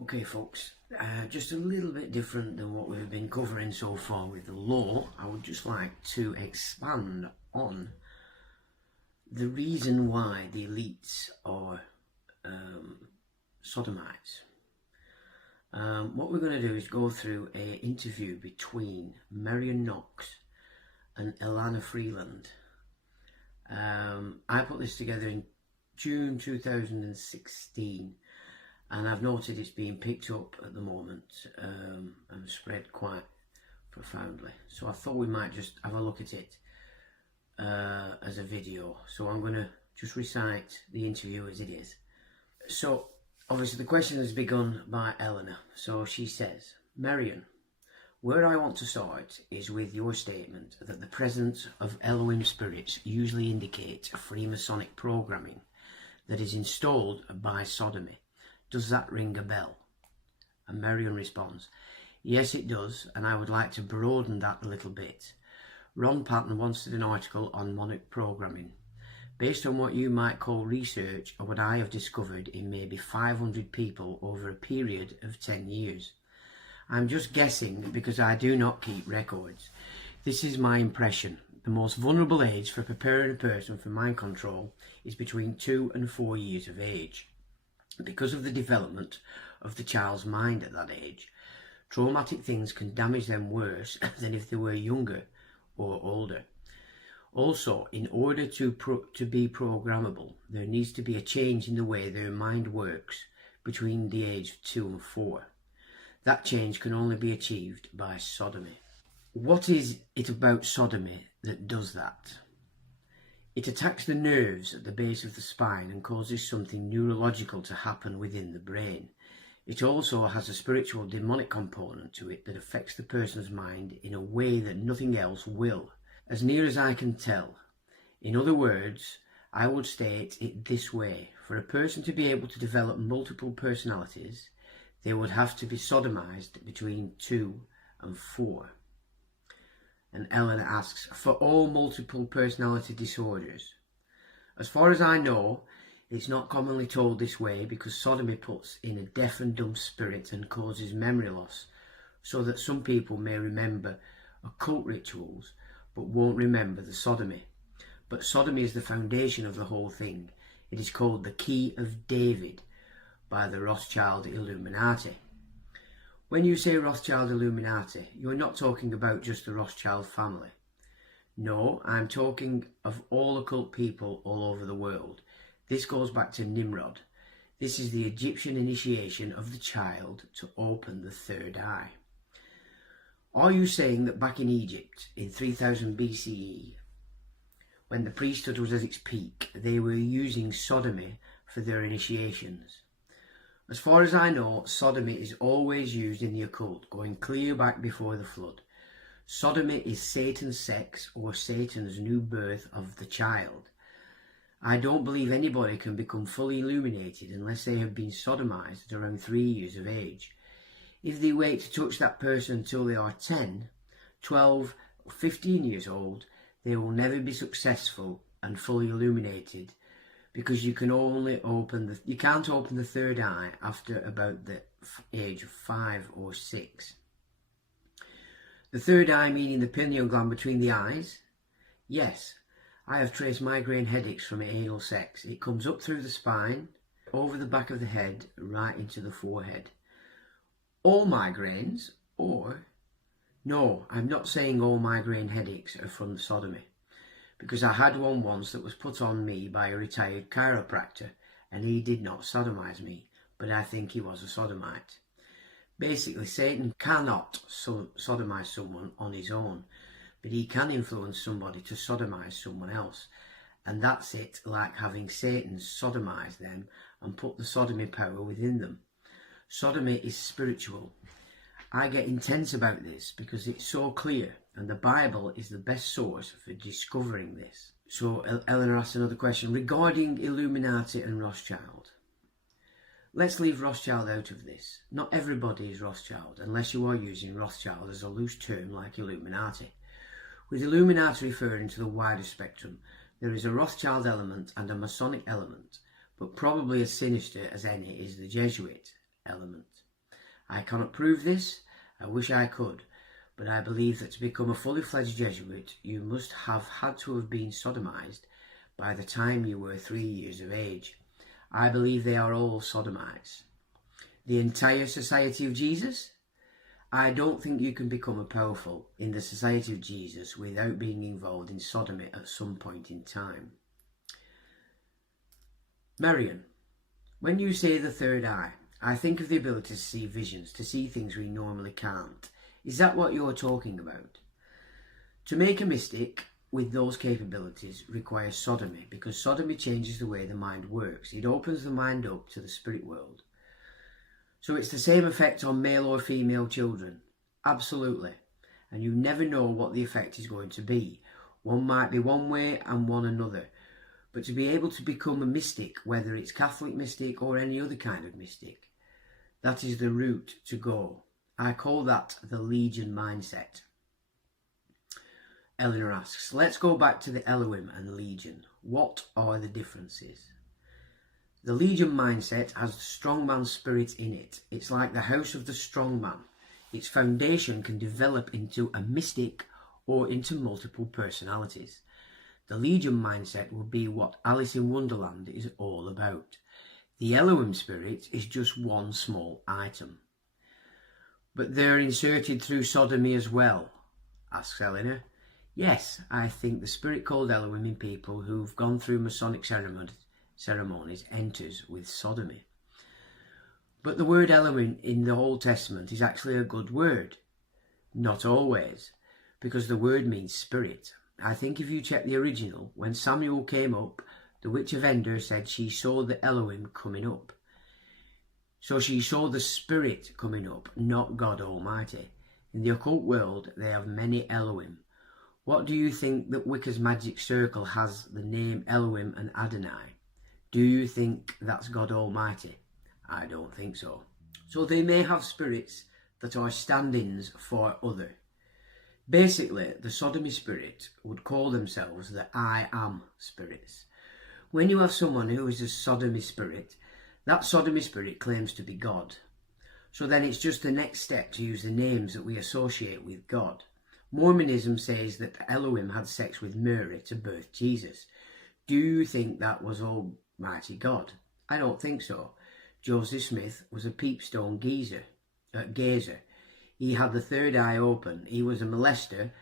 Okay folks, just a little bit different than what we've been covering so far with the law. I would just like to expand on the reason why the elites are sodomites. What we're going to do is go through an interview between Marion Knox and Ilana Freeland. I put this together in June 2016. And I've noted it's being picked up at the moment and spread quite profoundly. So I thought we might just have a look at it as a video. So I'm going to just recite the interview as it is. So obviously the question is begun by Eleanor. So she says, Marion, where I want to start is with your statement that the presence of Elohim spirits usually indicates Freemasonic programming that is installed by sodomy. Does that ring a bell? And Marion responds, yes it does, and I would like to broaden that a little bit. Ron Patton once did an article on monarch programming. Based on what you might call research or what I have discovered in maybe 500 people over a period of 10 years. I'm just guessing because I do not keep records. This is my impression. The most vulnerable age for preparing a person for mind control is between 2 and 4 years of age. Because of the development of the child's mind at that age, traumatic things can damage them worse than if they were younger or older. Also, in order to be programmable, there needs to be a change in the way their mind works between the age of 2 and 4. That change can only be achieved by sodomy. What is it about sodomy that does that? It attacks the nerves at the base of the spine and causes something neurological to happen within the brain. It also has a spiritual demonic component to it that affects the person's mind in a way that nothing else will, as near as I can tell. In other words, I would state it this way. For a person to be able to develop multiple personalities, they would have to be sodomized between 2 and 4. And Eleanor asks, for all multiple personality disorders? As far as I know, it's not commonly told this way because sodomy puts in a deaf and dumb spirit and causes memory loss, so that some people may remember occult rituals but won't remember the sodomy. But sodomy is the foundation of the whole thing. It is called the Key of David by the Rothschild Illuminati. When you say Rothschild Illuminati, you're not talking about just the Rothschild family. No, I'm talking of all occult people all over the world. This goes back to Nimrod. This is the Egyptian initiation of the child to open the third eye. Are you saying that back in Egypt in 3000 BCE, when the priesthood was at its peak, they were using sodomy for their initiations? As far as I know, sodomy is always used in the occult, going clear back before the flood. Sodomy is Satan's sex or Satan's new birth of the child. I don't believe anybody can become fully illuminated unless they have been sodomized at around 3 years of age. If they wait to touch that person until they are 10, 12 or 15 years old, they will never be successful and fully illuminated, because you can't open the third eye after about the age of 5 or 6. The third eye meaning the pineal gland between the eyes? Yes, I have traced migraine headaches from anal sex. It comes up through the spine, over the back of the head, right into the forehead. All migraines, or... No, I'm not saying all migraine headaches are from the sodomy, because I had one once that was put on me by a retired chiropractor, and he did not sodomize me, but I think he was a sodomite. Basically, Satan cannot sodomize someone on his own, but he can influence somebody to sodomize someone else, and that's it, like having Satan sodomize them and put the sodomy power within them. Sodomy is spiritual. I get intense about this because it's so clear, and the Bible is the best source for discovering this. So Eleanor asks another question regarding Illuminati and Rothschild. Let's leave Rothschild out of this. Not everybody is Rothschild, unless you are using Rothschild as a loose term like Illuminati. With Illuminati referring to the wider spectrum, there is a Rothschild element and a Masonic element, but probably as sinister as any is the Jesuit element. I cannot prove this, I wish I could, but I believe that to become a fully fledged Jesuit, you must have had to have been sodomized by the time you were 3 years of age. I believe they are all sodomites. The entire Society of Jesus? I don't think you can become a powerful in the Society of Jesus without being involved in sodomy at some point in time. Marion, when you say the third eye, I think of the ability to see visions, to see things we normally can't. Is that what you're talking about? To make a mystic with those capabilities requires sodomy, because sodomy changes the way the mind works. It opens the mind up to the spirit world. So it's the same effect on male or female children. Absolutely. And you never know what the effect is going to be. One might be one way and one another. But to be able to become a mystic, whether it's Catholic mystic or any other kind of mystic, that is the route to go. I call that the Legion mindset. Eleanor asks, let's go back to the Elohim and Legion. What are the differences? The Legion mindset has the strongman spirit in it. It's like the house of the strongman. Its foundation can develop into a mystic or into multiple personalities. The Legion mindset will be what Alice in Wonderland is all about. The Elohim spirit is just one small item. But they're inserted through sodomy as well, asks Eleanor. Yes, I think the spirit called Elohim in people who've gone through Masonic ceremonies enters with sodomy. But the word Elohim in the Old Testament is actually a good word. Not always, because the word means spirit. I think if you check the original, when Samuel came up, the witch of Endor said she saw the Elohim coming up. So she saw the spirit coming up, not God Almighty. In the occult world, they have many Elohim. What do you think that Wicca's magic circle has the name Elohim and Adonai? Do you think that's God Almighty? I don't think so. So they may have spirits that are stand-ins for other. Basically, the sodomy spirit would call themselves the I am spirits. When you have someone who is a sodomy spirit, that sodomy spirit claims to be God. So then it's just the next step to use the names that we associate with God. Mormonism says that Elohim had sex with Mary to birth Jesus. Do you think that was Almighty God? I don't think so. Joseph Smith was a peepstone gazer. He had the third eye open. He was a molester,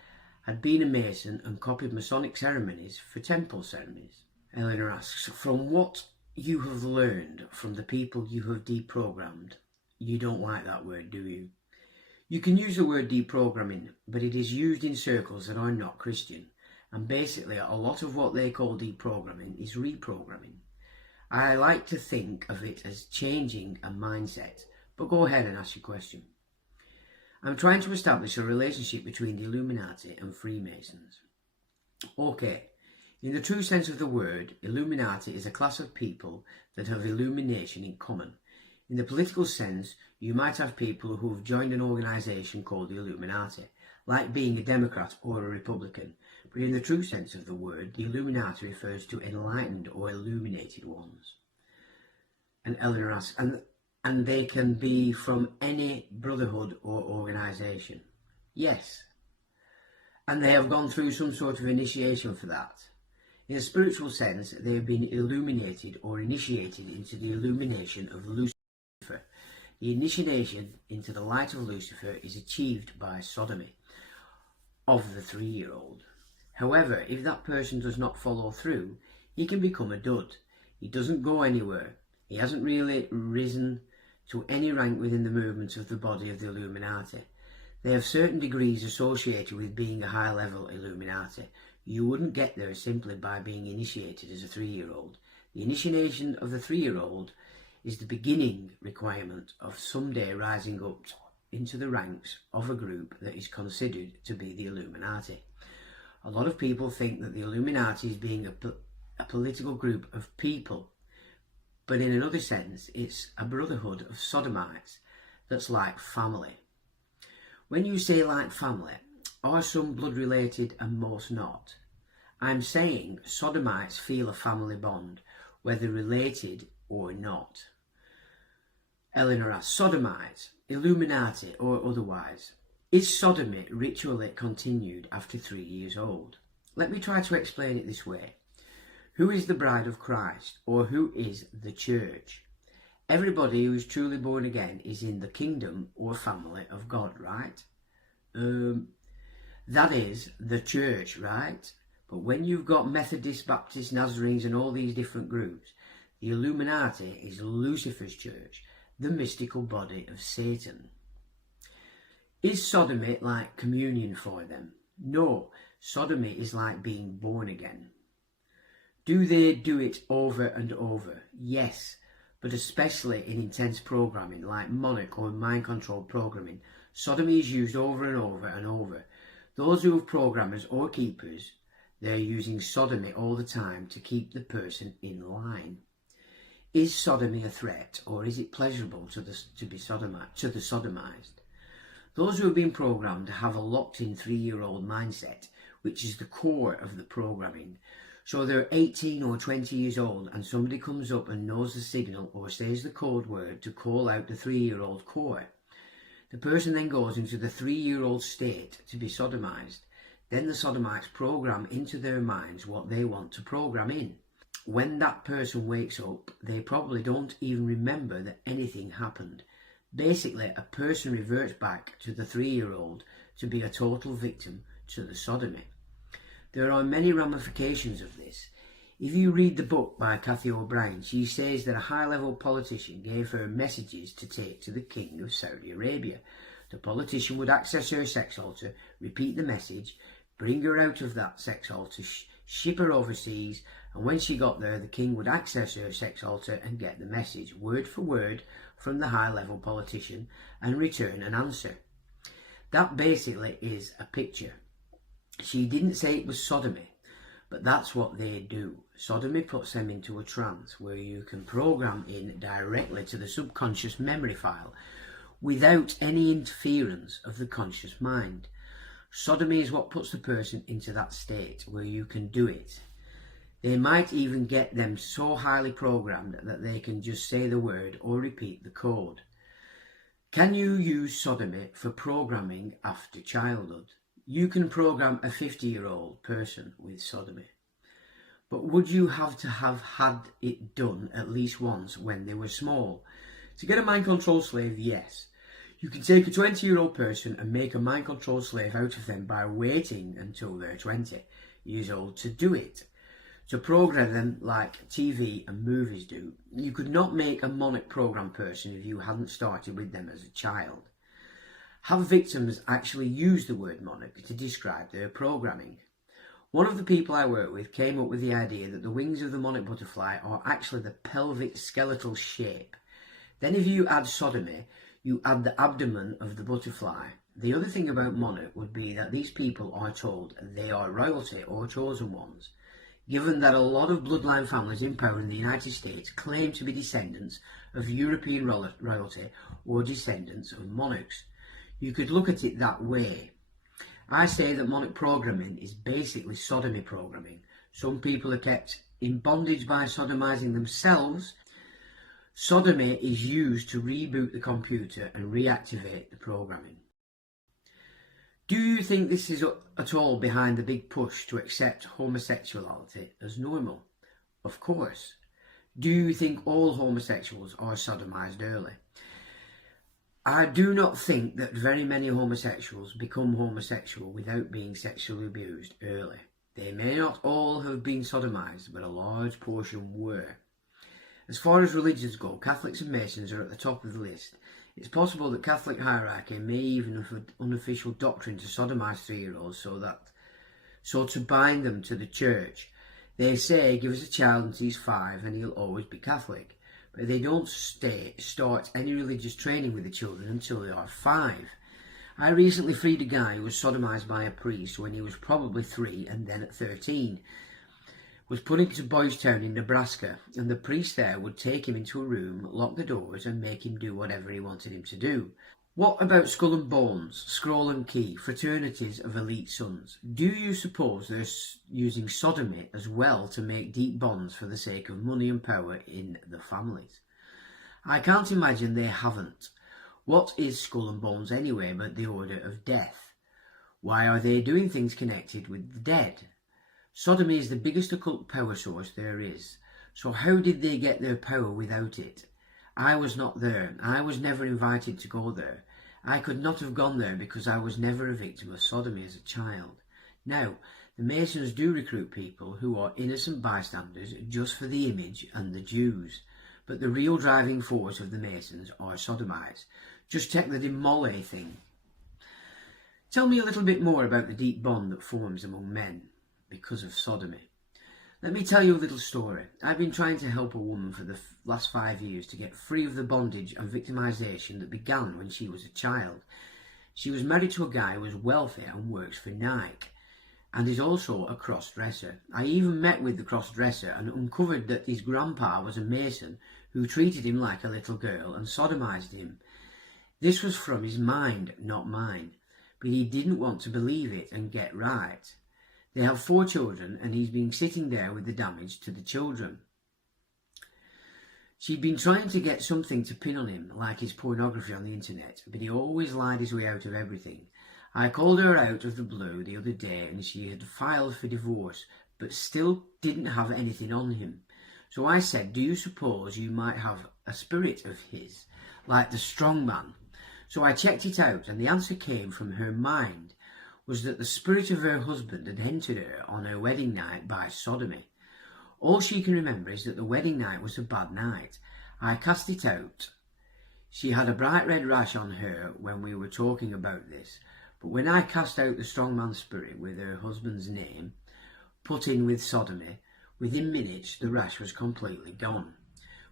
had been a Mason and copied Masonic ceremonies for temple ceremonies. Eleanor asks, from what you have learned from the people you have deprogrammed, you don't like that word, do you? You can use the word deprogramming, but it is used in circles that are not Christian. And basically, a lot of what they call deprogramming is reprogramming. I like to think of it as changing a mindset, but go ahead and ask your question. I'm trying to establish a relationship between the Illuminati and Freemasons. Okay, in the true sense of the word, Illuminati is a class of people that have illumination in common. In the political sense, you might have people who have joined an organisation called the Illuminati, like being a Democrat or a Republican. But in the true sense of the word, the Illuminati refers to enlightened or illuminated ones. And Eleanor asks, and they can be from any brotherhood or organisation? Yes. And they have gone through some sort of initiation for that. In a spiritual sense, they have been illuminated or initiated into the illumination of Lucifer. The initiation into the light of Lucifer is achieved by sodomy of the 3-year-old. However, if that person does not follow through, he can become a dud. He doesn't go anywhere. He hasn't really risen to any rank within the movements of the body of the Illuminati. They have certain degrees associated with being a high-level Illuminati. You wouldn't get there simply by being initiated as a 3-year-old. The initiation of the 3-year-old is the beginning requirement of someday rising up into the ranks of a group that is considered to be the Illuminati. A lot of people think that the Illuminati is being a political group of people, but in another sense, it's a brotherhood of sodomites that's like family. When you say like family, are some blood related and most not? I'm saying sodomites feel a family bond, whether related or not. Eleanor asks, sodomites, Illuminati or otherwise, is sodomy ritually continued after 3 years old? Let me try to explain it this way. Who is the bride of Christ, or who is the church? Everybody who is truly born again is in the kingdom or family of God, right? That is the church, right? But when you've got Methodists, Baptists, Nazarenes and all these different groups, the Illuminati is Lucifer's church, the mystical body of Satan. Is sodomy like communion for them? No, sodomy is like being born again. Do they do it over and over? Yes, but especially in intense programming like monarch or mind control programming, sodomy is used over and over and over. Those who have programmers or keepers, they're using sodomy all the time to keep the person in line. Is sodomy a threat, or is it pleasurable to the sodomized? Those who have been programmed have a locked-in 3-year-old mindset, which is the core of the programming. So they're 18 or 20 years old and somebody comes up and knows the signal or says the code word to call out the 3-year-old core. The person then goes into the 3-year-old state to be sodomized. Then the sodomites program into their minds what they want to program in. When that person wakes up, they probably don't even remember that anything happened. Basically, a person reverts back to the 3-year-old to be a total victim to the sodomy. There are many ramifications of this. If you read the book by Cathy O'Brien, she says that a high-level politician gave her messages to take to the King of Saudi Arabia. The politician would access her sex altar, repeat the message, bring her out of that sex altar, ship her overseas, and when she got there, the king would access her sex altar and get the message, word for word, from the high-level politician and return an answer. That basically is a picture. She didn't say it was sodomy, but that's what they do. Sodomy puts them into a trance where you can program in directly to the subconscious memory file without any interference of the conscious mind. Sodomy is what puts the person into that state where you can do it. They might even get them so highly programmed that they can just say the word or repeat the code. Can you use sodomy for programming after childhood? You can program a 50-year-old person with sodomy. But would you have to have had it done at least once when they were small? To get a mind control slave, yes. You can take a 20-year-old person and make a mind control slave out of them by waiting until they're 20 years old to do it. To program them like TV and movies do. You could not make a monarch program person if you hadn't started with them as a child. Have victims actually use the word monarch to describe their programming? One of the people I work with came up with the idea that the wings of the monarch butterfly are actually the pelvic skeletal shape. Then if you add sodomy, you add the abdomen of the butterfly. The other thing about monarch would be that these people are told they are royalty or chosen ones, given that a lot of bloodline families in power in the United States claim to be descendants of European royalty or descendants of monarchs. You could look at it that way. I say that monarch programming is basically sodomy programming. Some people are kept in bondage by sodomizing themselves. Sodomy is used to reboot the computer and reactivate the programming. Do you think this is at all behind the big push to accept homosexuality as normal? Of course. Do you think all homosexuals are sodomized early? I do not think that very many homosexuals become homosexual without being sexually abused early. They may not all have been sodomized, but a large portion were. As far as religions go, Catholics and Masons are at the top of the list. It's possible that Catholic hierarchy may even have an unofficial doctrine to sodomize 3-year-olds so to bind them to the church. They say, give us a child until he's 5 and he'll always be Catholic. But they don't start any religious training with the children until they are 5. I recently freed a guy who was sodomized by a priest when he was probably 3 and then at 13. Was put into Boys Town in Nebraska, and the priest there would take him into a room, lock the doors and make him do whatever he wanted him to do. What about Skull and Bones, Scroll and Key, fraternities of elite sons? Do you suppose they're using sodomy as well to make deep bonds for the sake of money and power in the families? I can't imagine they haven't. What is Skull and Bones anyway but the order of death? Why are they doing things connected with the dead? Sodomy is the biggest occult power source there is. So how did they get their power without it? I was not there. I was never invited to go there. I could not have gone there because I was never a victim of sodomy as a child. Now, the Masons do recruit people who are innocent bystanders just for the image and the Jews. But the real driving force of the Masons are sodomites. Just check the Demole thing. Tell me a little bit more about the deep bond that forms among men because of sodomy. Let me tell you a little story. I've been trying to help a woman for the last 5 years to get free of the bondage and victimization that began when she was a child. She was married to a guy who was wealthy and works for Nike and is also a cross-dresser. I even met with the cross-dresser and uncovered that his grandpa was a Mason who treated him like a little girl and sodomized him. This was from his mind, not mine, but he didn't want to believe it and get right. They have 4 children and he's been sitting there with the damage to the children. She'd been trying to get something to pin on him, like his pornography on the internet, but he always lied his way out of everything. I called her out of the blue the other day and she had filed for divorce, but still didn't have anything on him. So I said, do you suppose you might have a spirit of his, like the strong man? So I checked it out and the answer came from her mind, was that the spirit of her husband had entered her on her wedding night by sodomy. All she can remember is that the wedding night was a bad night. I cast it out. She had a bright red rash on her when we were talking about this, but when I cast out the strongman spirit with her husband's name, put in with sodomy, within minutes the rash was completely gone.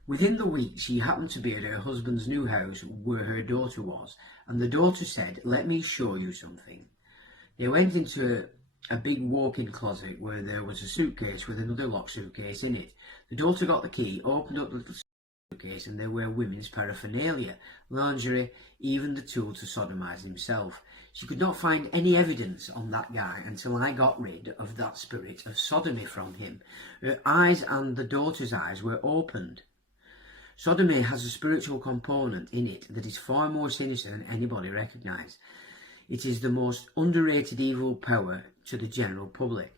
Within the week she happened to be at her husband's new house where her daughter was, and the daughter said, "Let me show you something." They went into a big walk-in closet where there was a suitcase with another locked suitcase in it. The daughter got the key, opened up the little suitcase, and there were women's paraphernalia, lingerie, even the tool to sodomize himself. She could not find any evidence on that guy until I got rid of that spirit of sodomy from him. Her eyes and the daughter's eyes were opened. Sodomy has a spiritual component in it that is far more sinister than anybody recognised. It is the most underrated evil power to the general public.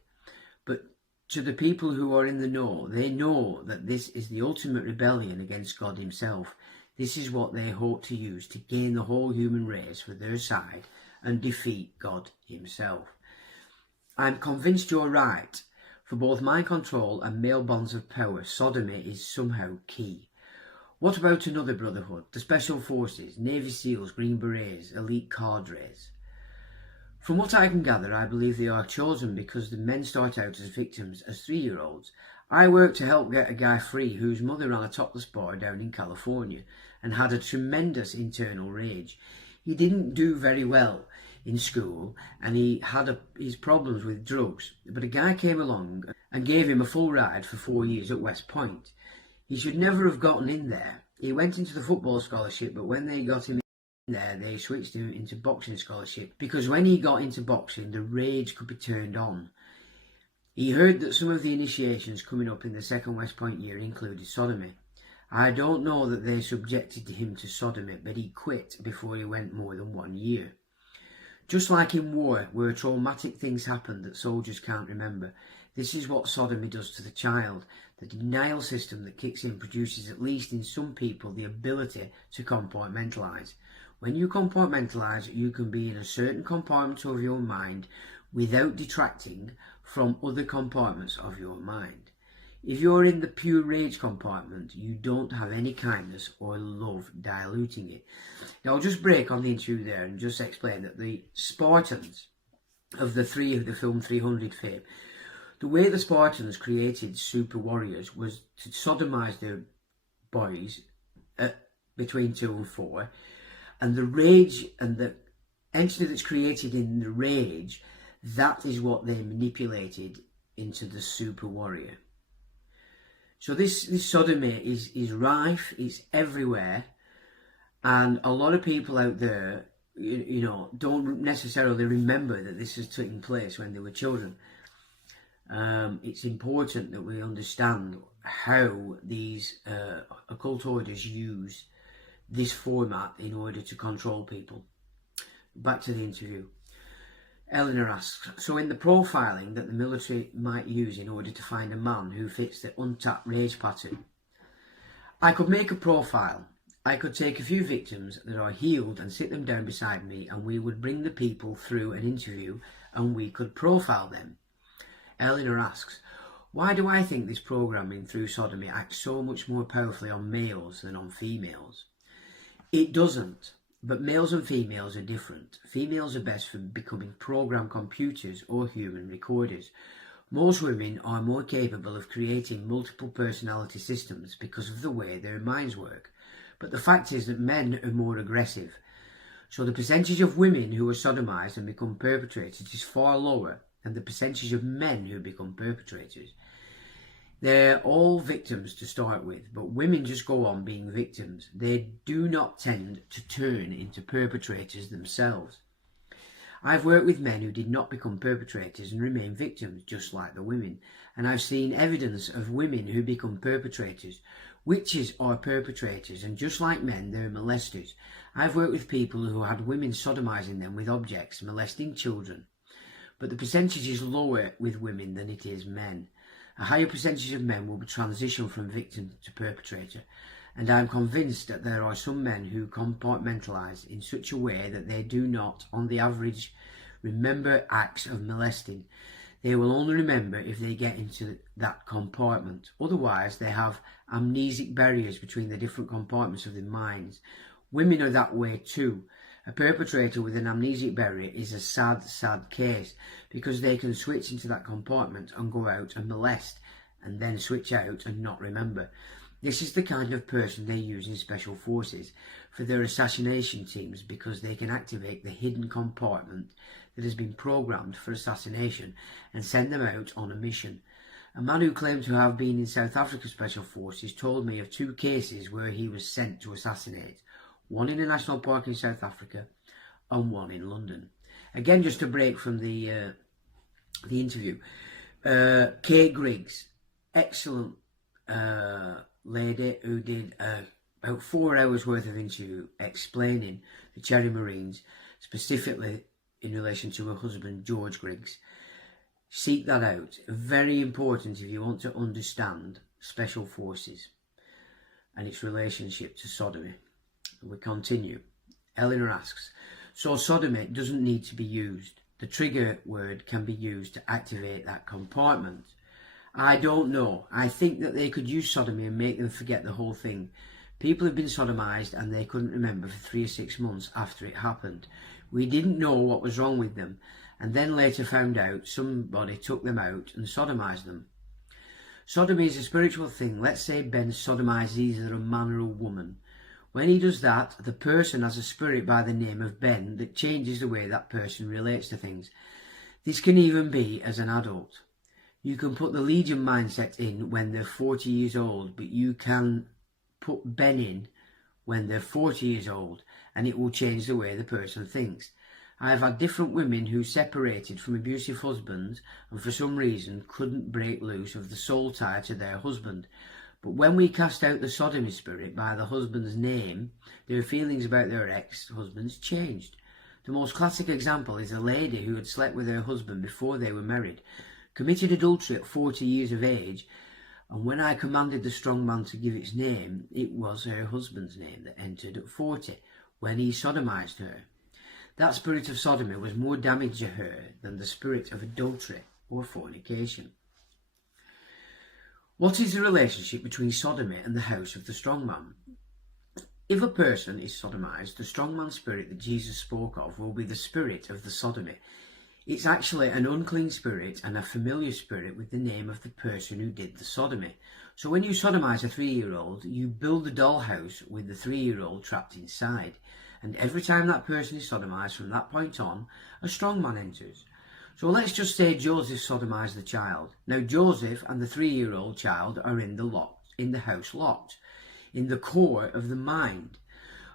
But to the people who are in the know, they know that this is the ultimate rebellion against God himself. This is what they hope to use to gain the whole human race for their side and defeat God himself. I'm convinced you're right. For both mind control and male bonds of power, sodomy is somehow key. What about another brotherhood, the Special Forces, Navy SEALs, Green Berets, elite cadres? From what I can gather, I believe they are chosen because the men start out as victims as 3-year-olds. I worked to help get a guy free whose mother ran a topless bar down in California and had a tremendous internal rage. He didn't do very well in school and he had his problems with drugs, but a guy came along and gave him a full ride for 4 years at West Point. He should never have gotten in there. He went into the football scholarship, but when they got him there, they switched him into boxing scholarship because when he got into boxing, the rage could be turned on. He heard that some of the initiations coming up in the second West Point year included sodomy. I don't know that they subjected him to sodomy, but he quit before he went more than 1 year. Just like in war, where traumatic things happen that soldiers can't remember, this is what sodomy does to the child. The denial system that kicks in produces, at least in some people, the ability to compartmentalise. When you compartmentalise, you can be in a certain compartment of your mind without detracting from other compartments of your mind. If you're in the pure rage compartment, you don't have any kindness or love diluting it. Now I'll just break on the interview there and just explain that the Spartans of the film 300 fame, the way the Spartans created super warriors was to sodomize their boys between 2 and 4, and the rage and the entity that's created in the rage, that is what they manipulated into the super warrior. So this sodomy is rife, it's everywhere, and a lot of people out there, you know, don't necessarily remember that this has taken place when they were children. It's important that we understand how these occult orders use this format in order to control people. Back to the interview. Eleanor asks, so in the profiling that the military might use in order to find a man who fits the untapped rage pattern, I could make a profile. I could take a few victims that are healed and sit them down beside me, and we would bring the people through an interview and we could profile them. Eleanor asks, why do I think this programming through sodomy acts so much more powerfully on males than on females? It doesn't. But males and females are different. Females are best for becoming programmed computers or human recorders. Most women are more capable of creating multiple personality systems because of the way their minds work. But the fact is that men are more aggressive. So the percentage of women who are sodomized and become perpetrators is far lower than the percentage of men who become perpetrators. They're all victims to start with, but women just go on being victims. They do not tend to turn into perpetrators themselves. I've worked with men who did not become perpetrators and remain victims, just like the women. And I've seen evidence of women who become perpetrators. Witches are perpetrators, and just like men, they're molesters. I've worked with people who had women sodomizing them with objects, molesting children. But the percentage is lower with women than it is men. A higher percentage of men will be transitioned from victim to perpetrator, and I am convinced that there are some men who compartmentalise in such a way that they do not, on the average, remember acts of molesting. They will only remember if they get into that compartment. Otherwise, they have amnesic barriers between the different compartments of their minds. Women are that way too. A perpetrator with an amnesic barrier is a sad, sad case, because they can switch into that compartment and go out and molest, and then switch out and not remember. This is the kind of person they use in special forces for their assassination teams, because they can activate the hidden compartment that has been programmed for assassination and send them out on a mission. A man who claimed to have been in South Africa Special Forces told me of 2 cases where he was sent to assassinate. One in a national park in South Africa and one in London. Again, just a break from the interview. Kate Griggs, excellent lady who did about 4 hours worth of interview explaining the Cherry Marines, specifically in relation to her husband George Griggs. Seek that out. Very important if you want to understand Special Forces and its relationship to sodomy. We continue. Eleanor asks, so sodomy doesn't need to be used. The trigger word can be used to activate that compartment. I don't know. I think that they could use sodomy and make them forget the whole thing. People have been sodomized and they couldn't remember for 3 or 6 months after it happened. We didn't know what was wrong with them, and then later found out somebody took them out and sodomized them. Sodomy is a spiritual thing. Let's say Ben sodomizes either a man or a woman. When he does that, the person has a spirit by the name of Ben that changes the way that person relates to things. This can even be as an adult. You can put the Legion mindset in when they're 40 years old, but you can put Ben in when they're 40 years old, and it will change the way the person thinks. I've had different women who separated from abusive husbands and for some reason couldn't break loose of the soul tie to their husband. But when we cast out the sodomy spirit by the husband's name, their feelings about their ex-husbands changed. The most classic example is a lady who had slept with her husband before they were married, committed adultery at 40 years of age, and when I commanded the strong man to give its name, it was her husband's name that entered at 40, when he sodomized her. That spirit of sodomy was more damage to her than the spirit of adultery or fornication. What is the relationship between sodomy and the house of the strong man? If a person is sodomized, the strong man spirit that Jesus spoke of will be the spirit of the sodomy. It's actually an unclean spirit and a familiar spirit with the name of the person who did the sodomy. So when you sodomize a 3-year-old, you build a dollhouse with the 3-year-old trapped inside. And every time that person is sodomized from that point on, a strong man enters. So let's just say Joseph sodomized the child. Now Joseph and the 3-year-old child are in the house locked, in the core of the mind.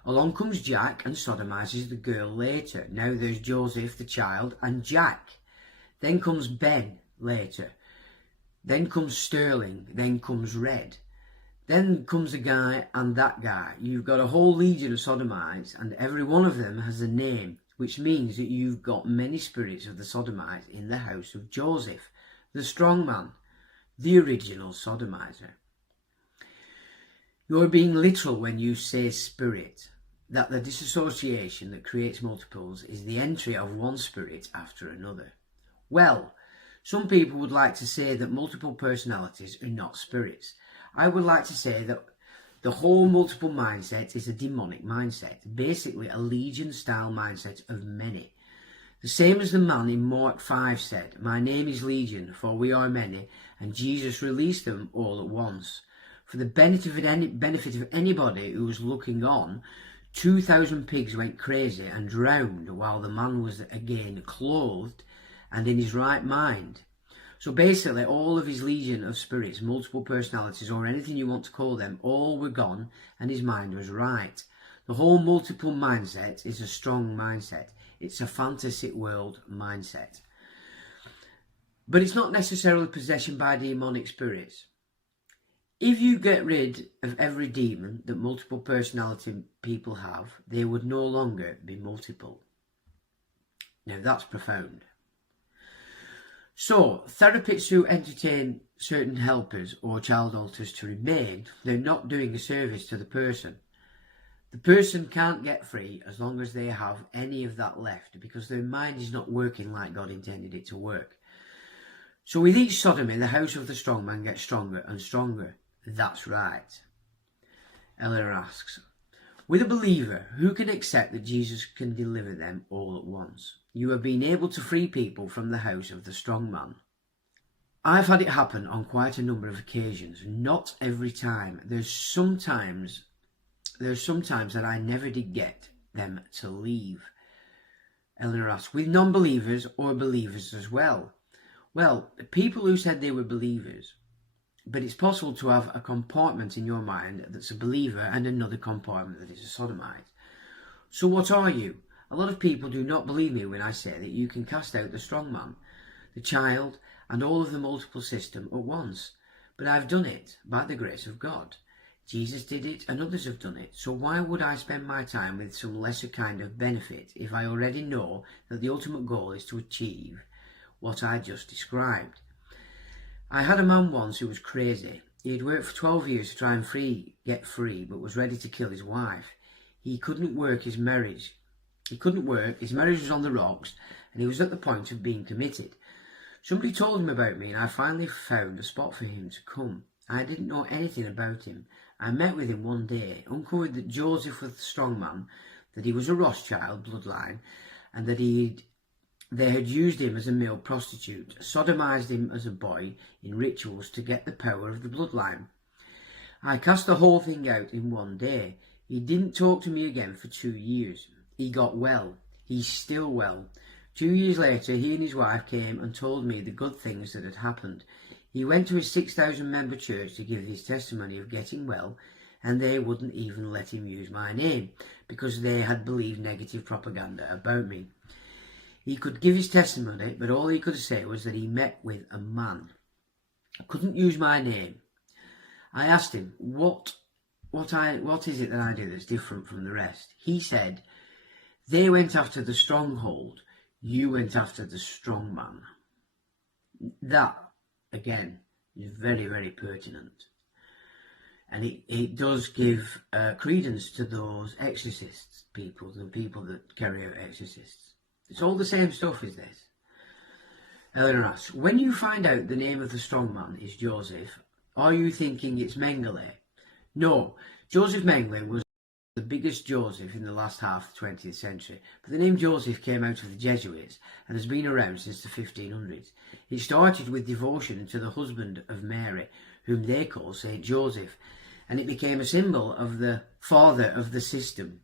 Along comes Jack and sodomizes the girl later. Now there's Joseph, the child, and Jack. Then comes Ben later. then comes sterling, then comes red. Then comes a guy and that guy. You've got a whole legion of sodomites, and every one of them has a name, which means that you've got many spirits of the sodomites in the house of Joseph, the strong man, the original sodomizer. You're being literal when you say spirit, that the disassociation that creates multiples is the entry of one spirit after another. Well, some people would like to say that multiple personalities are not spirits. I would like to say that the whole multiple mindset is a demonic mindset, basically a legion-style mindset of many. The same as the man in Mark 5 said, "My name is Legion, for we are many," and Jesus released them all at once. For the benefit of anybody who was looking on, 2,000 pigs went crazy and drowned while the man was again clothed and in his right mind. So basically, all of his legion of spirits, multiple personalities, or anything you want to call them, all were gone and his mind was right. The whole multiple mindset is a strong mindset. It's a fantasy world mindset. But it's not necessarily possession by demonic spirits. If you get rid of every demon that multiple personality people have, they would no longer be multiple. Now that's profound. So, therapists who entertain certain helpers or child alters to remain, they're not doing a service to the person. The person can't get free as long as they have any of that left, because their mind is not working like God intended it to work. So with each sodomy, the house of the strong man gets stronger and stronger. That's right. Eleanor asks, with a believer, who can accept that Jesus can deliver them all at once? You have been able to free people from the house of the strong man. I've had it happen on quite a number of occasions, not every time. There's sometimes that I never did get them to leave. Eleanor asks, with non-believers or believers as well? Well, people who said they were believers, but it's possible to have a compartment in your mind that's a believer and another compartment that is a sodomite. So what are you? A lot of people do not believe me when I say that you can cast out the strong man, the child, and all of the multiple system at once. But I've done it by the grace of God. Jesus did it and others have done it. So why would I spend my time with some lesser kind of benefit if I already know that the ultimate goal is to achieve what I just described? I had a man once who was crazy. He had worked for 12 years to try and get free, but was ready to kill his wife. He couldn't work his marriage. His marriage was on the rocks, and he was at the point of being committed. Somebody told him about me, and I finally found a spot for him to come. I didn't know anything about him. I met with him one day, uncovered that Joseph was the strong man, that he was a Rothschild bloodline, and that they had used him as a male prostitute, sodomized him as a boy in rituals to get the power of the bloodline. I cast the whole thing out in one day. He didn't talk to me again for 2 years. He got well. He's still well. 2 years later, he and his wife came and told me the good things that had happened. He went to his 6,000 member church to give his testimony of getting well, and they wouldn't even let him use my name because they had believed negative propaganda about me. He could give his testimony, but all he could say was that he met with a man. Couldn't use my name. I asked him, what is it that I do that's different from the rest? He said, they went after the stronghold, you went after the strong man. That, again, is very, very pertinent. And it does give credence to those exorcists, the people that carry out exorcists. It's all the same stuff as this. Eleanor asks, when you find out the name of the strong man is Joseph, are you thinking it's Mengele? No, Joseph Mengele was the biggest Joseph in the last half of the 20th century, but the name Joseph came out of the Jesuits and has been around since the 1500s. It started with devotion to the husband of Mary, whom they call Saint Joseph, and it became a symbol of the father of the system,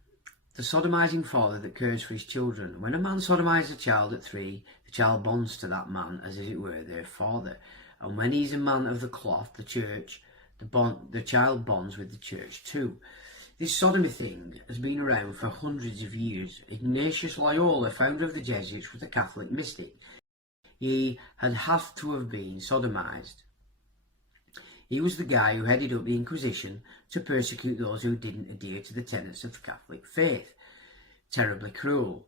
the sodomizing father that cares for his children. When a man sodomizes a child at 3, the child bonds to that man as if it were their father, and when he's a man of the cloth, the church, the child bonds with the church too. This sodomy thing has been around for hundreds of years. Ignatius Loyola, founder of the Jesuits, was a Catholic mystic. He had to have been sodomized. He was the guy who headed up the Inquisition to persecute those who didn't adhere to the tenets of the Catholic faith. Terribly cruel.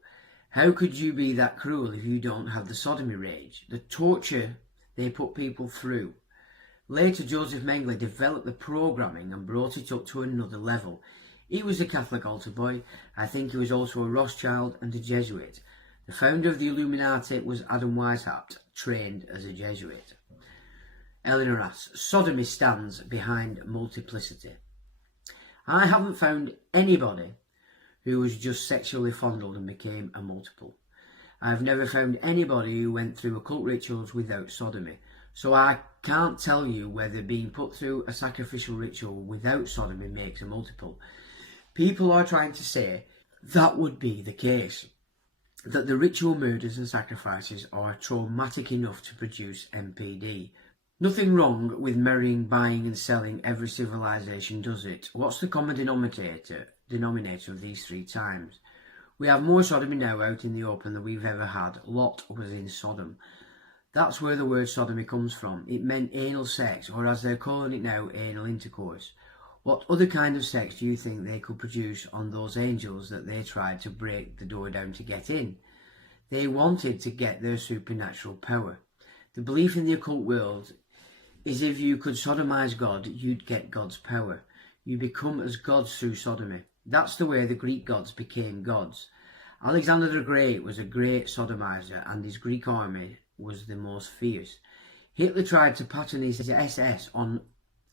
How could you be that cruel if you don't have the sodomy rage, the torture they put people through? Later, Joseph Mengele developed the programming and brought it up to another level. He was a Catholic altar boy. I think he was also a Rothschild and a Jesuit. The founder of the Illuminati was Adam Weishaupt, trained as a Jesuit. Eleanor asks, sodomy stands behind multiplicity. I haven't found anybody who was just sexually fondled and became a multiple. I've never found anybody who went through occult rituals without sodomy. So I can't tell you whether being put through a sacrificial ritual without sodomy makes a multiple. People are trying to say that would be the case, that the ritual murders and sacrifices are traumatic enough to produce MPD. Nothing wrong with marrying, buying and selling. Every civilization does it. What's the common denominator of these three times? We have more sodomy now out in the open than we've ever had. Lot was in Sodom. That's where the word sodomy comes from. It meant anal sex, or as they're calling it now, anal intercourse. What other kind of sex do you think they could produce on those angels that they tried to break the door down to get in? They wanted to get their supernatural power. The belief in the occult world is if you could sodomize God, you'd get God's power. You become as gods through sodomy. That's the way the Greek gods became gods. Alexander the Great was a great sodomizer, and his Greek army was the most fierce. Hitler tried to pattern his SS on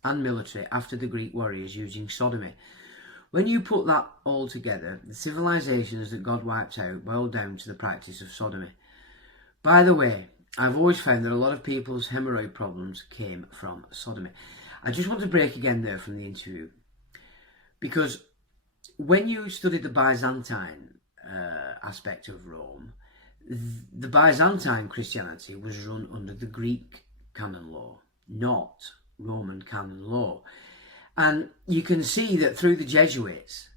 and military after the Greek warriors using sodomy. When you put that all together, the civilizations that God wiped out boiled down to the practice of sodomy. By the way, I've always found that a lot of people's hemorrhoid problems came from sodomy. I just want to break again there from the interview, because when you study the Byzantine aspect of Rome, the Byzantine Christianity was run under the Greek canon law, not Roman canon law. And you can see that through the Jesuits,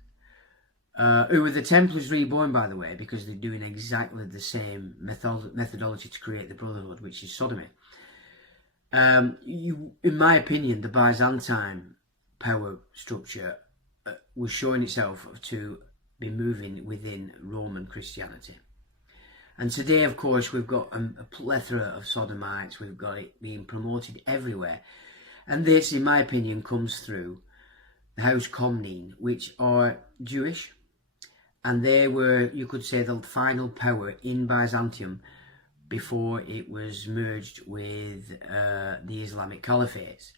who were the Templars reborn, by the way, because they're doing exactly the same methodology to create the Brotherhood, which is sodomy. In my opinion, the Byzantine power structure was showing itself to be moving within Roman Christianity. And today, of course, we've got a plethora of sodomites. We've got it being promoted everywhere. And this, in my opinion, comes through the House Comnene, which are Jewish. And they were, you could say, the final power in Byzantium before it was merged with the Islamic Caliphates.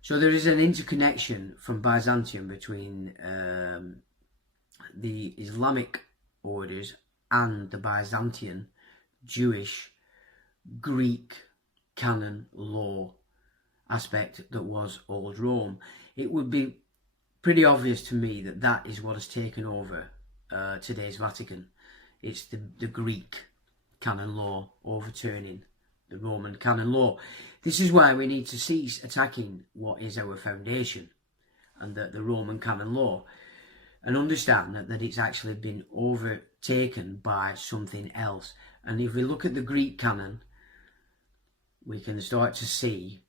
So there is an interconnection from Byzantium between the Islamic orders and the Byzantine, Jewish, Greek canon law aspect that was Old Rome. It would be pretty obvious to me that that is what has taken over today's Vatican. It's the Greek canon law overturning the Roman canon law. This is why we need to cease attacking what is our foundation and the Roman canon law, and understand that it's actually been overtaken by something else. And if we look at the Greek canon, we can start to see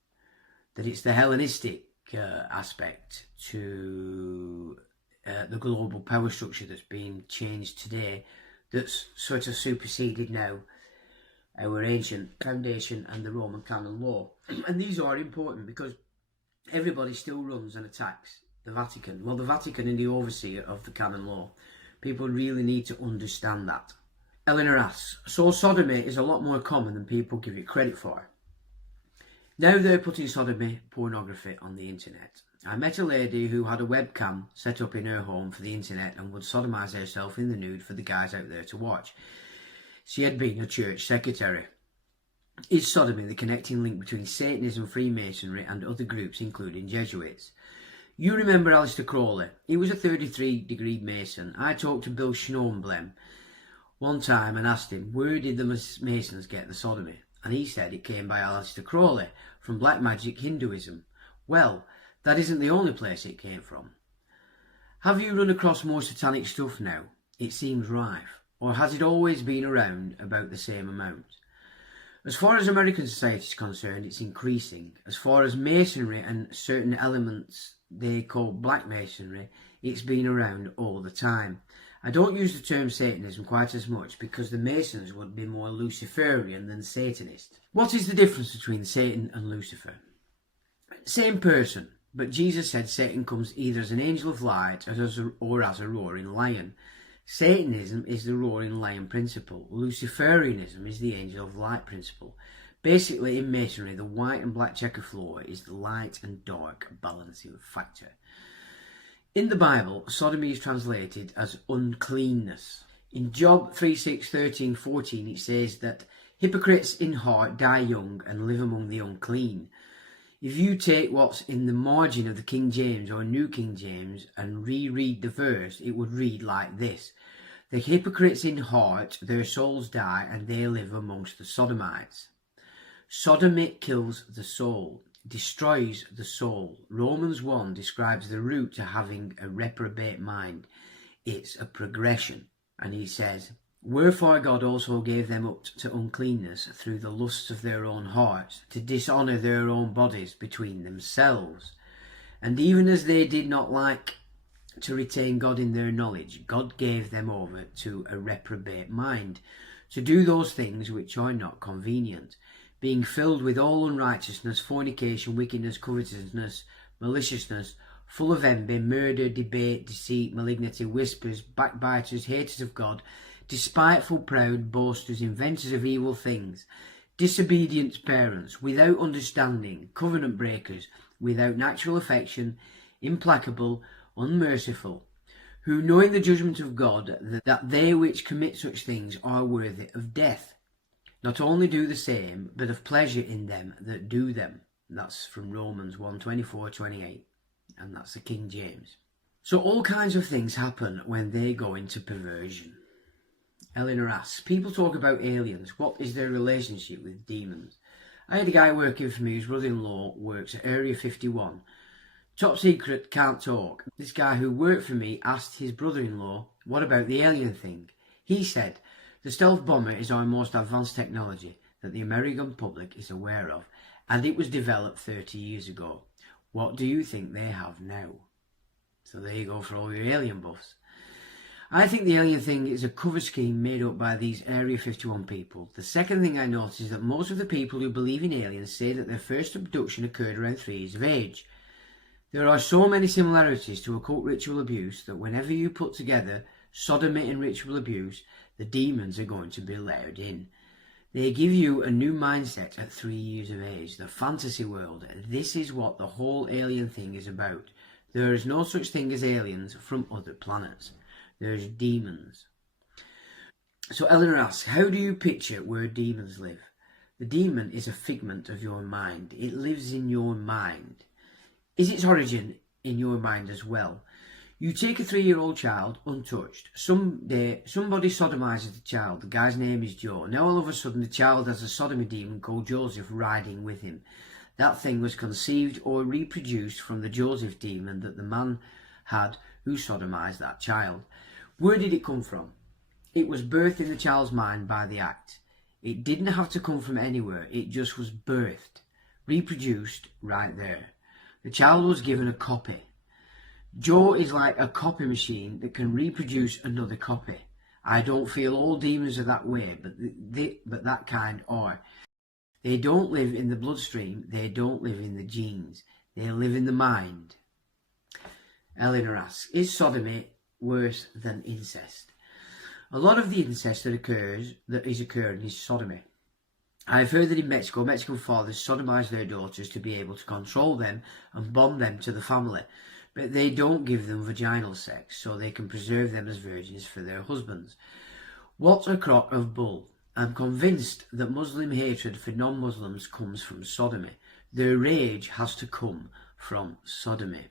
that it's the Hellenistic aspect to the global power structure that's being changed today, that's sort of superseded now our ancient foundation and the Roman canon law. And these are important because everybody still runs and attacks the Vatican. Well, the Vatican and the overseer of the canon law. People really need to understand that. Eleanor asks, so sodomy is a lot more common than people give it credit for. Now they're putting sodomy pornography on the internet. I met a lady who had a webcam set up in her home for the internet and would sodomise herself in the nude for the guys out there to watch. She had been a church secretary. Is sodomy the connecting link between Satanism, Freemasonry and other groups including Jesuits? You remember Aleister Crowley? He was a 33-degree Mason. I talked to Bill Schnorenblem one time and asked him, where did the Masons get the sodomy? And he said it came by Aleister Crowley, from Black Magic Hinduism. Well, that isn't the only place it came from. Have you run across more satanic stuff now? It seems rife. Or has it always been around about the same amount? As far as American society is concerned, it's increasing. As far as masonry and certain elements they call black masonry, it's been around all the time. I don't use the term Satanism quite as much because the Masons would be more Luciferian than Satanist. What is the difference between Satan and Lucifer? Same person, but Jesus said Satan comes either as an angel of light or as a roaring lion. Satanism is the roaring lion principle. Luciferianism is the angel of light principle. Basically, in Masonry, the white and black checker floor is the light and dark balancing factor. In the Bible, sodomy is translated as uncleanness. In Job 3:6, 13, 14, it says that hypocrites in heart die young and live among the unclean. If you take what's in the margin of the King James or New King James and reread the verse, it would read like this: the hypocrites in heart, their souls die, and they live amongst the sodomites. Sodomy kills the soul, destroys the soul. Romans 1 describes the route to having a reprobate mind. It's a progression. And he says, wherefore God also gave them up to uncleanness through the lusts of their own hearts, to dishonour their own bodies between themselves. And even as they did not like to retain God in their knowledge, God gave them over to a reprobate mind, to do those things which are not convenient, being filled with all unrighteousness, fornication, wickedness, covetousness, maliciousness, full of envy, murder, debate, deceit, malignity, whispers, backbiters, haters of God, despiteful, proud, boasters, inventors of evil things, disobedient parents, without understanding, covenant breakers, without natural affection, implacable, unmerciful, who knowing the judgment of God, that they which commit such things are worthy of death, not only do the same, but have pleasure in them that do them. And that's from Romans 1, 24, 28, and that's the King James. So all kinds of things happen when they go into perversion. Eleanor asks, people talk about aliens. What is their relationship with demons? I had a guy working for me whose brother-in-law works at Area 51. Top secret, can't talk. This guy who worked for me asked his brother-in-law, what about the alien thing? He said, the stealth bomber is our most advanced technology that the American public is aware of, and it was developed 30 years ago. What do you think they have now? So there you go for all your alien buffs. I think the alien thing is a cover scheme made up by these Area 51 people. The second thing I noticed is that most of the people who believe in aliens say that their first abduction occurred around 3 years of age. There are so many similarities to occult ritual abuse that whenever you put together sodomy and ritual abuse, the demons are going to be layered in. They give you a new mindset at 3 years of age, the fantasy world. This is what the whole alien thing is about. There is no such thing as aliens from other planets. There's demons. So Eleanor asks, how do you picture where demons live? The demon is a figment of your mind. It lives in your mind. Is its origin in your mind as well? You take a 3-year-old child, untouched. Someday, somebody sodomizes the child. The guy's name is Joe. Now all of a sudden, the child has a sodomy demon called Joseph riding with him. That thing was conceived or reproduced from the Joseph demon that the man had who sodomized that child. Where did it come from? It was birthed in the child's mind by the act. It didn't have to come from anywhere. It just was birthed, reproduced right there. The child was given a copy. Joe is like a copy machine that can reproduce another copy. I don't feel all demons are that way, but that kind are. They don't live in the bloodstream. They don't live in the genes. They live in the mind. Eleanor asks, is sodomy worse than incest? A lot of the incest that is occurring is sodomy. I've heard that in Mexico, Mexican fathers sodomize their daughters to be able to control them and bond them to the family. But they don't give them vaginal sex, so they can preserve them as virgins for their husbands. What a crock of bull. I'm convinced that Muslim hatred for non-Muslims comes from sodomy. Their rage has to come from sodomy.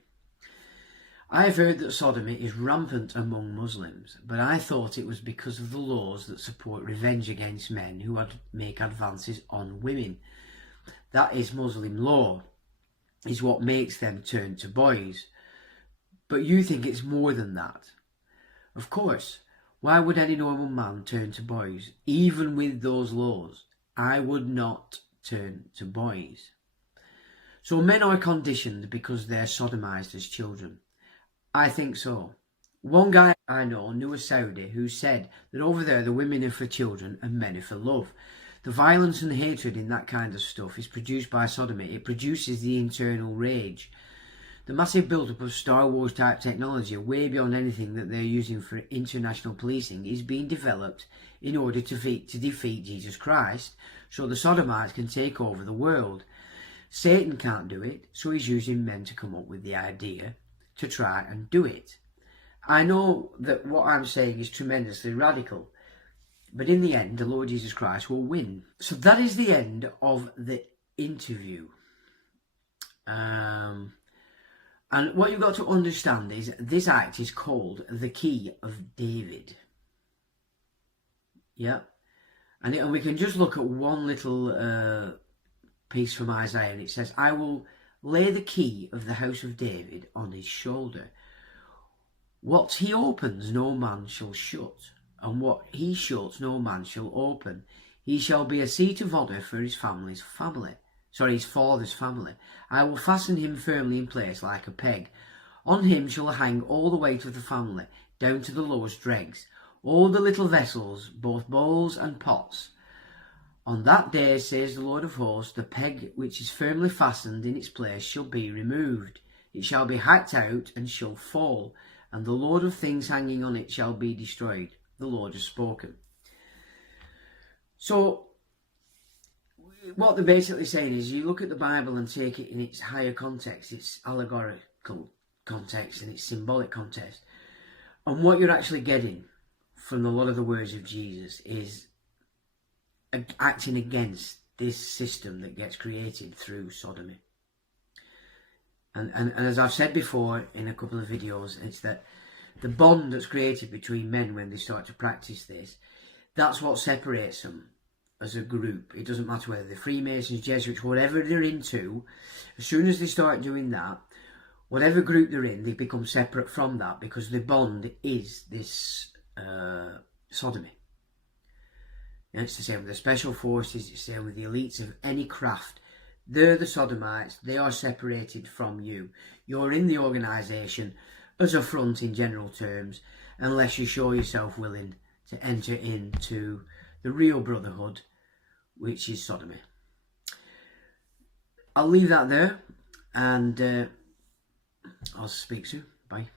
I've heard that sodomy is rampant among Muslims, but I thought it was because of the laws that support revenge against men who make advances on women. That is Muslim law, is what makes them turn to boys. But you think it's more than that. Of course, why would any normal man turn to boys, even with those laws? I would not turn to boys. So men are conditioned because they're sodomized as children. I think so. One guy I know knew a Saudi who said that over there the women are for children and men are for love. The violence and hatred in that kind of stuff is produced by sodomy. It produces the internal rage. The massive build-up of Star Wars type technology, way beyond anything that they're using for international policing, is being developed in order to defeat Jesus Christ, so the sodomites can take over the world. Satan can't do it, so he's using men to come up with the idea to try and do it. I know that what I'm saying is tremendously radical, but in the end, the Lord Jesus Christ will win. So that is the end of the interview. And what you've got to understand is this act is called the Key of David. Yeah. And we can just look at one little piece from Isaiah, and it says, I will lay the key of the house of David on his shoulder. What he opens no man shall shut, and what he shuts no man shall open. He shall be a seat of honour for his father's family. I will fasten him firmly in place like a peg. On him shall hang all the weight of the family, down to the lowest dregs, all the little vessels, both bowls and pots. On that day, says the Lord of hosts, the peg which is firmly fastened in its place shall be removed. It shall be hacked out and shall fall, and the Lord of things hanging on it shall be destroyed. The Lord has spoken. So, what they're basically saying is you look at the Bible and take it in its higher context, its allegorical context and its symbolic context. And what you're actually getting from a lot of the words of Jesus is acting against this system that gets created through sodomy. And as I've said before in a couple of videos, it's that the bond that's created between men when they start to practice this, that's what separates them as a group. It doesn't matter whether they're Freemasons, Jesuits, whatever they're into. As soon as they start doing that, whatever group they're in, they become separate from that because the bond is this sodomy. And it's the same with the special forces, it's the same with the elites of any craft. They're the sodomites, they are separated from you. You're in the organisation as a front in general terms, unless you show yourself willing to enter into the real brotherhood, which is sodomy. I'll leave that there, and I'll speak soon. Bye.